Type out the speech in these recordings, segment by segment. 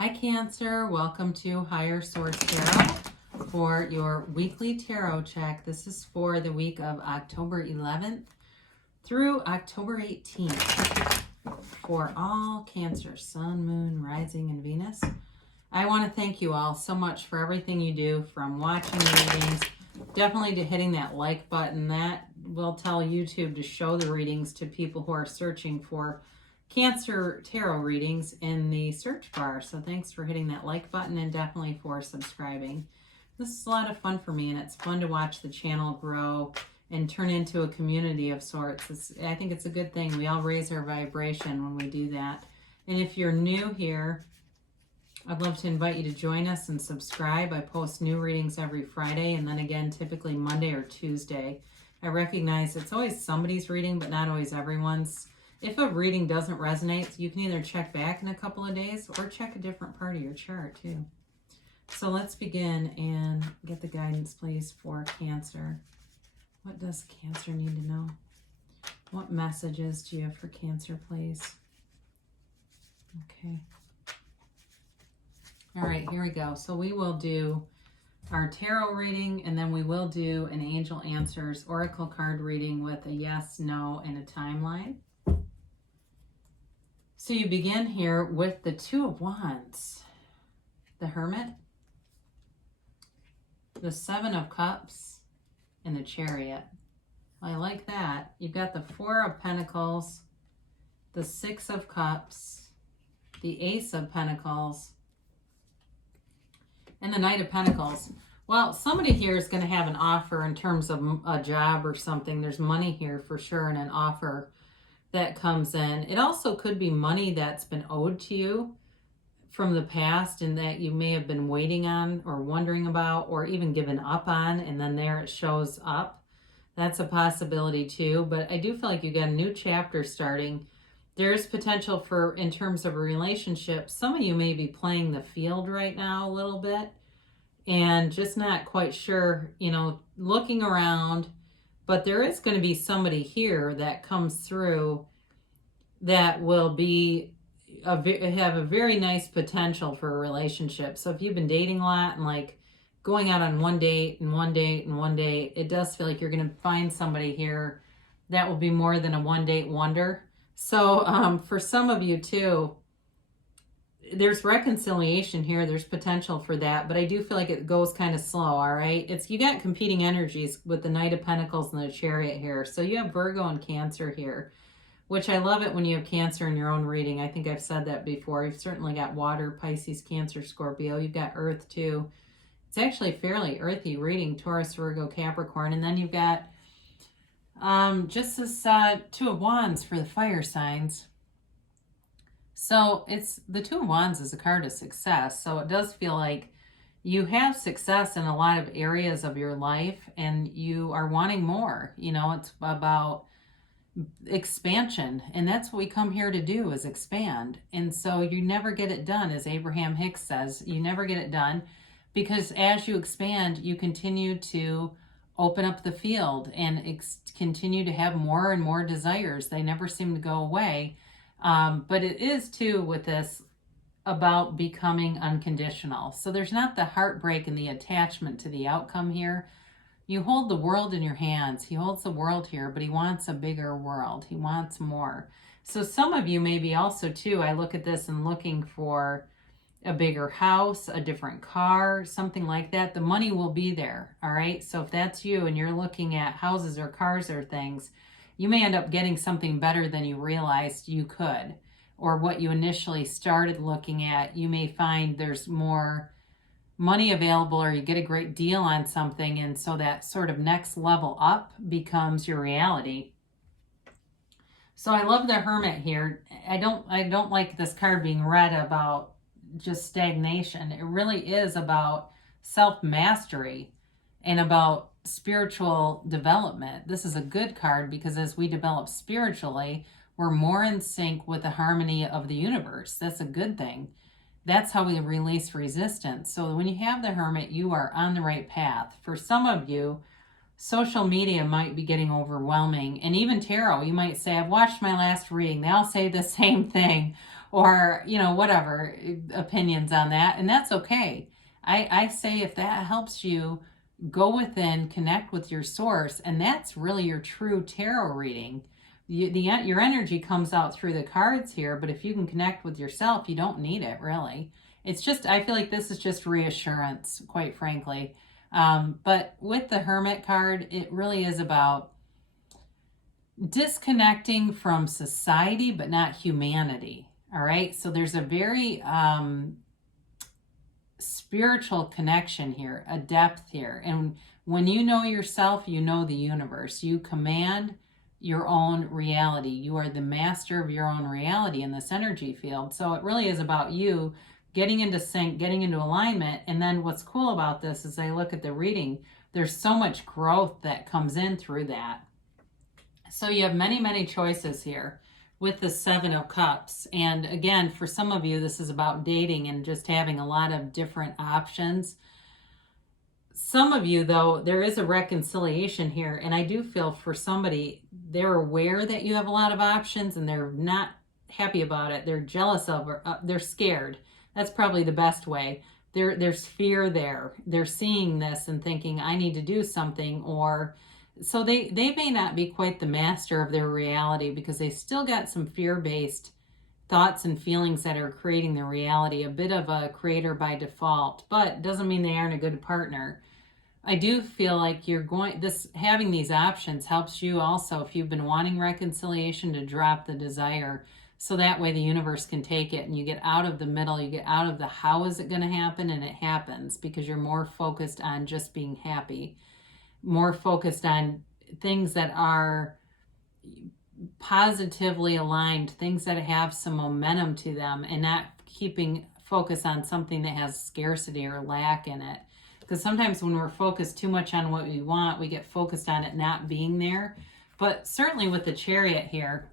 Hi Cancer, welcome to Higher Source Tarot for your weekly tarot check. This is for the week of October 11th through October 18th for all Cancer, Sun, Moon, Rising, and Venus. I want to thank you all so much for everything you do, from watching the readings, definitely to hitting that like button. That will tell YouTube to show the readings to people who are searching for Cancer tarot readings in the search bar. So thanks for hitting that like button and definitely for subscribing. This is a lot of fun for me, and it's fun to watch the channel grow and turn into a community of sorts. I think it's a good thing. We all raise our vibration when we do that. And if you're new here, I'd love to invite you to join us and subscribe. I post new readings every Friday, and then again typically Monday or Tuesday. I recognize it's always somebody's reading, but not always everyone's. If a reading doesn't resonate, you can either check back in a couple of days or check a different part of your chart too. So let's begin and get the guidance, please, for Cancer. What does Cancer need to know? What messages do you have for Cancer, please? Okay. All right, here we go. So we will do our tarot reading, and then we will do an Angel Answers Oracle card reading with a yes, no, and a timeline. So you begin here with the Two of Wands, the Hermit, the Seven of Cups, and the Chariot. I like that. You've got the Four of Pentacles, the Six of Cups, the Ace of Pentacles, and the Knight of Pentacles. Well, somebody here is going to have an offer in terms of a job or something. There's money here for sure, and an offer that comes in. It also could be money that's been owed to you from the past and that you may have been waiting on or wondering about or even given up on, and then there it shows up. That's a possibility too, but I do feel like you got a new chapter starting. There's potential for, in terms of a relationship, some of you may be playing the field right now a little bit and just not quite sure, looking around. But there is going to be somebody here that comes through that will be have a very nice potential for a relationship. So if you've been dating a lot and like going out on one date and one date and one date, it does feel like you're going to find somebody here that will be more than a one date wonder. So for some of you too, there's reconciliation here. There's potential for that, but I do feel like it goes kind of slow. All right. You got competing energies with the Knight of Pentacles and the Chariot here. So you have Virgo and Cancer here, which I love it when you have Cancer in your own reading. I think I've said that before. You've certainly got water, Pisces, Cancer, Scorpio. You've got Earth too. It's actually a fairly earthy reading, Taurus, Virgo, Capricorn. And then you've got just this Two of Wands for the fire signs. So it's the Two of Wands is a card of success. So it does feel like you have success in a lot of areas of your life and you are wanting more. It's about expansion, and that's what we come here to do, is expand. And so you never get it done, as Abraham Hicks says. You never get it done because as you expand, you continue to open up the field and continue to have more and more desires. They never seem to go away. But it is too with this about becoming unconditional. So there's not the heartbreak and the attachment to the outcome here. You hold the world in your hands. He holds the world here, but he wants a bigger world. He wants more. So some of you maybe also too, I look at this and looking for a bigger house, a different car, something like that. The money will be there. All right. So if that's you and you're looking at houses or cars or things, you may end up getting something better than you realized you could, or what you initially started looking at. You may find there's more money available, or you get a great deal on something, and so that sort of next level up becomes your reality. So I love the Hermit here. I don't like this card being read about just stagnation. It really is about self-mastery and about spiritual development. This is a good card because as we develop spiritually, we're more in sync with the harmony of the universe. That's a good thing. That's how we release resistance. So when you have the Hermit, you are on the right path. For some of you, social media might be getting overwhelming. And even tarot, you might say, I've watched my last reading. They all say the same thing. or, whatever opinions on that. And that's okay. I say if that helps you go within, connect with your source, and that's really your true tarot reading. Your energy comes out through the cards here, but if you can connect with yourself, you don't need it really. It's just, I feel like this is just reassurance, quite frankly. But with the Hermit card, it really is about disconnecting from society, but not humanity. All right. So there's a very spiritual connection here, a depth here. And when you know yourself, you know the universe. You command your own reality. You are the master of your own reality in this energy field. So it really is about you getting into sync, getting into alignment. And then what's cool about this is I look at the reading, there's so much growth that comes in through that. So you have many, many choices here with the Seven of Cups. And again, for some of you, this is about dating and just having a lot of different options. Some of you, though, there is a reconciliation here. And I do feel for somebody, they're aware that you have a lot of options and they're not happy about it. They're jealous of, or they're scared. That's probably the best way. There's fear there. They're seeing this and thinking, I need to do something. Or so they may not be quite the master of their reality because they still got some fear-based thoughts and feelings that are creating their reality, a bit of a creator by default, but doesn't mean they aren't a good partner. I do feel like having these options helps you also, if you've been wanting reconciliation, to drop the desire. So that way the universe can take it and you get out of the middle, you get out of the how is it going to happen, and it happens because you're more focused on just being happy, more focused on things that are positively aligned, things that have some momentum to them, and not keeping focus on something that has scarcity or lack in it. Because sometimes when we're focused too much on what we want, we get focused on it not being there. But certainly with the Chariot here,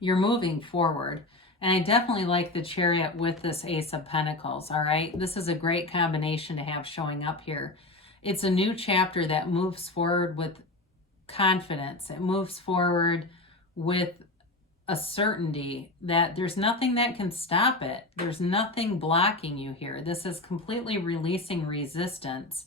you're moving forward. And I definitely like the Chariot with this Ace of Pentacles, all right? This is a great combination to have showing up here. It's a new chapter that moves forward with confidence. It moves forward with a certainty that there's nothing that can stop it. There's nothing blocking you here. This is completely releasing resistance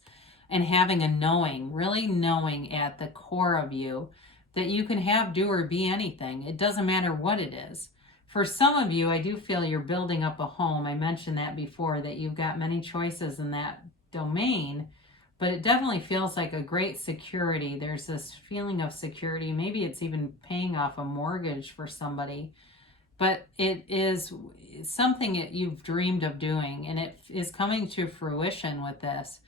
and having a knowing, really knowing at the core of you that you can have, do, or be anything. It doesn't matter what it is. For some of you, I do feel you're building up a home. I mentioned that before, that you've got many choices in that domain, but it definitely feels like a great security. There's this feeling of security. Maybe it's even paying off a mortgage for somebody, but it is something that you've dreamed of doing, and it is coming to fruition with this.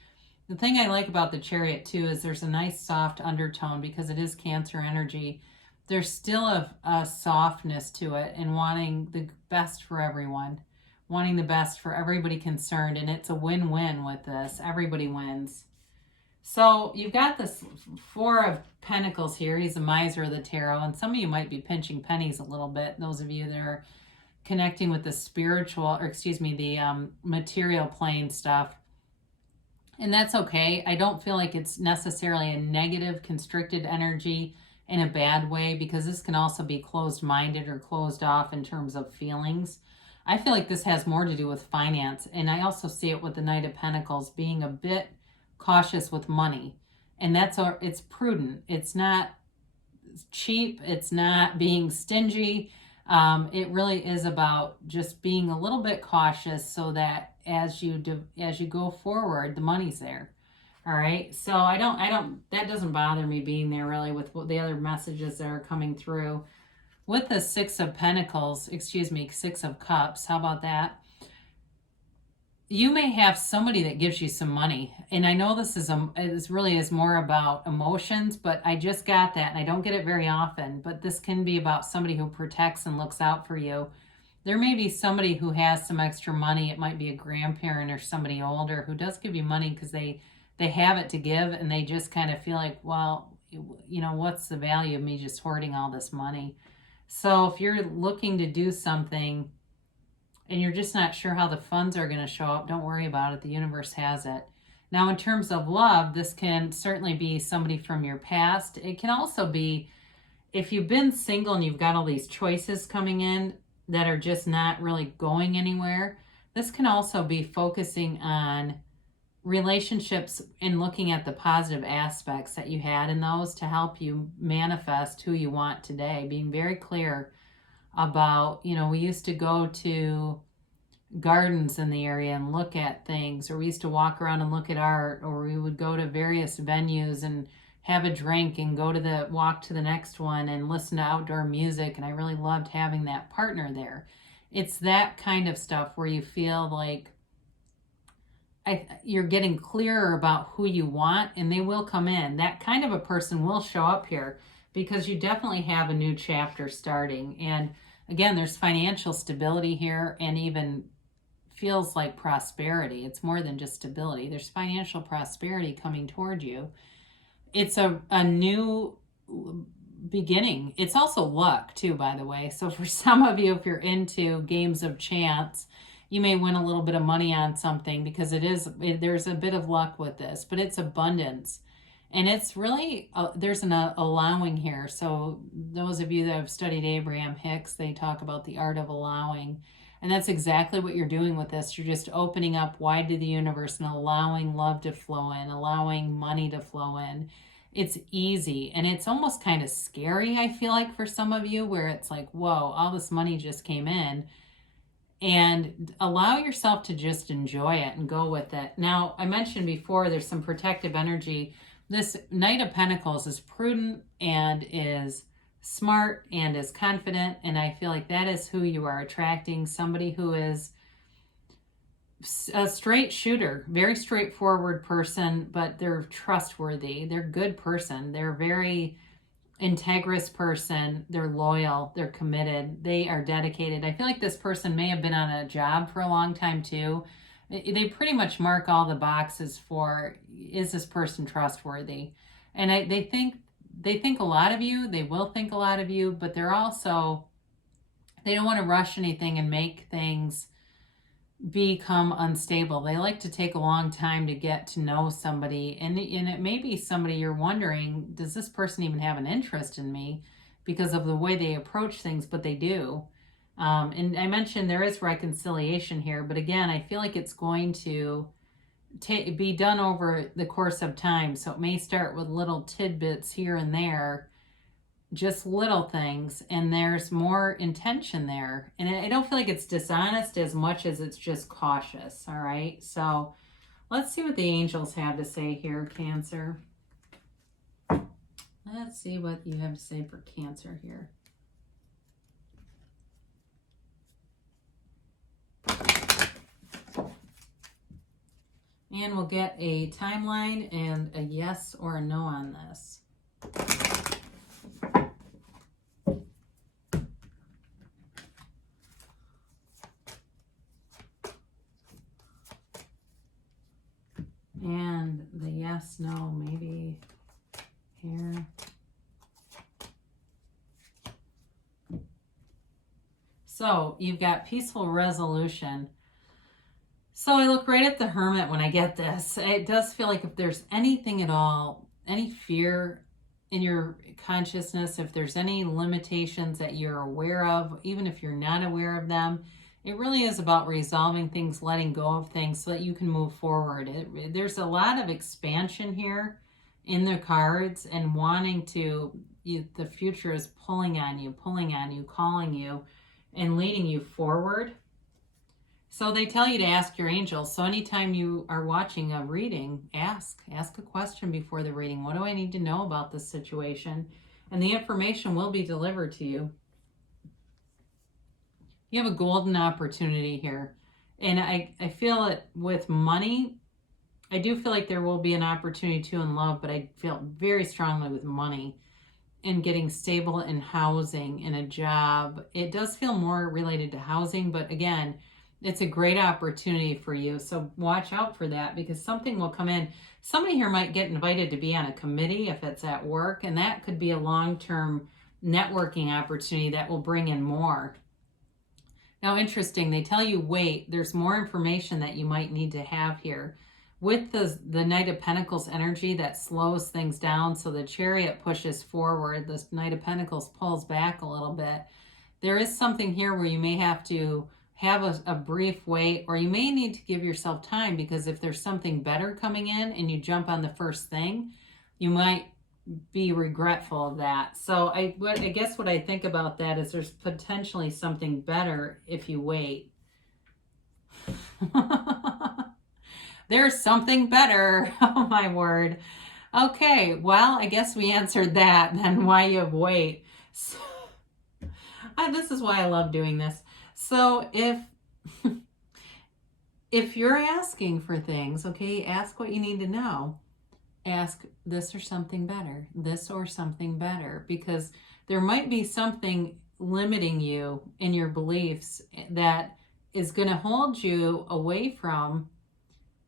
The thing I like about the Chariot too is there's a nice soft undertone because it is Cancer energy. There's still a softness to it and wanting the best for everyone, wanting the best for everybody concerned, and it's a win-win with this. Everybody wins. So you've got this Four of Pentacles here. He's a miser of the tarot, and some of you might be pinching pennies a little bit. Those of you that are connecting with the spiritual, or excuse me, the material plane stuff. And that's okay. I don't feel like it's necessarily a negative, constricted energy in a bad way, because this can also be closed-minded or closed off in terms of feelings. I feel like this has more to do with finance. And I also see it with the Knight of Pentacles being a bit cautious with money. And it's prudent. It's not cheap. It's not being stingy. It really is about just being a little bit cautious so that as you go forward, the money's there. All right. So that doesn't bother me being there really with the other messages that are coming through. With the Six of Cups, how about that? You may have somebody that gives you some money. And I know this really is more about emotions, but I just got that, and I don't get it very often, but this can be about somebody who protects and looks out for you. There may be somebody who has some extra money. It might be a grandparent or somebody older who does give you money because they have it to give, and they just kind of feel like, well, what's the value of me just hoarding all this money? So if you're looking to do something and you're just not sure how the funds are going to show up, don't worry about it. The universe has it. Now, in terms of love, this can certainly be somebody from your past. It can also be, if you've been single and you've got all these choices coming in, that are just not really going anywhere. This can also be focusing on relationships and looking at the positive aspects that you had in those to help you manifest who you want today. Being very clear about, we used to go to gardens in the area and look at things, or we used to walk around and look at art, or we would go to various venues and have a drink and walk to the next one and listen to outdoor music. And I really loved having that partner there. It's that kind of stuff where you feel like you're getting clearer about who you want, and they will come in. That kind of a person will show up here because you definitely have a new chapter starting. And again, there's financial stability here, and even feels like prosperity. It's more than just stability. There's financial prosperity coming toward you. It's a new beginning. It's also luck too, by the way. So for some of you, if you're into games of chance, you may win a little bit of money on something, because there's a bit of luck with this, but it's abundance. And it's really, there's an allowing here. So those of you that have studied Abraham Hicks, they talk about the art of allowing. And that's exactly what you're doing with this. You're just opening up wide to the universe and allowing love to flow in, allowing money to flow in. It's easy, and it's almost kind of scary, I feel like, for some of you, where it's like, whoa, all this money just came in. And allow yourself to just enjoy it and go with it. Now, I mentioned before, there's some protective energy. This Knight of Pentacles is prudent and is smart and is confident, and I feel like that is who you are attracting. Somebody who is a straight shooter, very straightforward person, but they're trustworthy. They're a good person. They're very integrous person. They're loyal. They're committed. They are dedicated. I feel like this person may have been on a job for a long time too. They pretty much mark all the boxes for, is this person trustworthy? And they think a lot of you. They will think a lot of you, but they're also, they don't want to rush anything and make things become unstable. They like to take a long time to get to know somebody, and it may be somebody you're wondering, does this person even have an interest in me, because of the way they approach things, but they do. And I mentioned there is reconciliation here, but again, I feel like it's going to be done over the course of time. So it may start with little tidbits here and there, just little things, and there's more intention there. And I don't feel like it's dishonest as much as it's just cautious. All right, so let's see what the angels have to say here, Cancer. Let's see what you have to say for Cancer here. And we'll get a timeline and a yes or a no on this. And the yes, no, maybe here. So you've got peaceful resolution. So I look right at the Hermit when I get this. It does feel like if there's anything at all, any fear in your consciousness, if there's any limitations that you're aware of, even if you're not aware of them, it really is about resolving things, letting go of things so that you can move forward. There's a lot of expansion here in the cards, and wanting to, the future is pulling on you, calling you, and leading you forward. So they tell you to ask your angels. So anytime you are watching a reading, ask a question before the reading. What do I need to know about this situation? And the information will be delivered to you. You have a golden opportunity here. And I feel it with money. I do feel like there will be an opportunity too in love, but I feel very strongly with money and getting stable in housing and a job. It does feel more related to housing, but again, it's a great opportunity for you. So watch out for that, because something will come in. Somebody here might get invited to be on a committee if it's at work, and that could be a long-term networking opportunity that will bring in more. Now, interesting, they tell you, wait, there's more information that you might need to have here. With the Knight of Pentacles energy, that slows things down. So the Chariot pushes forward. The Knight of Pentacles pulls back a little bit. there is something here where you may have to have a brief wait, or you may need to give yourself time, because if there's something better coming in and you jump on the first thing, you might be regretful of that. So I guess what I think about that is there's potentially something better if you wait. There's something better. Oh my word. Okay, well, I guess we answered that, then why you wait. So, this is why I love doing this. So if you're asking for things, okay, ask what you need to know. Ask this or something better, this or something better, because there might be something limiting you in your beliefs that is going to hold you away from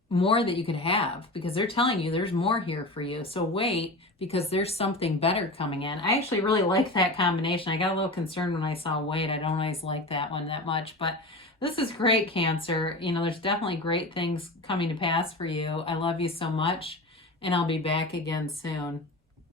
more that you could have, because they're telling you there's more here for you. So wait, because there's something better coming in. I actually really like that combination. I got a little concerned when I saw wait. I don't always like that one that much, but this is great, Cancer. You know, there's definitely great things coming to pass for you. I love you so much, and I'll be back again soon.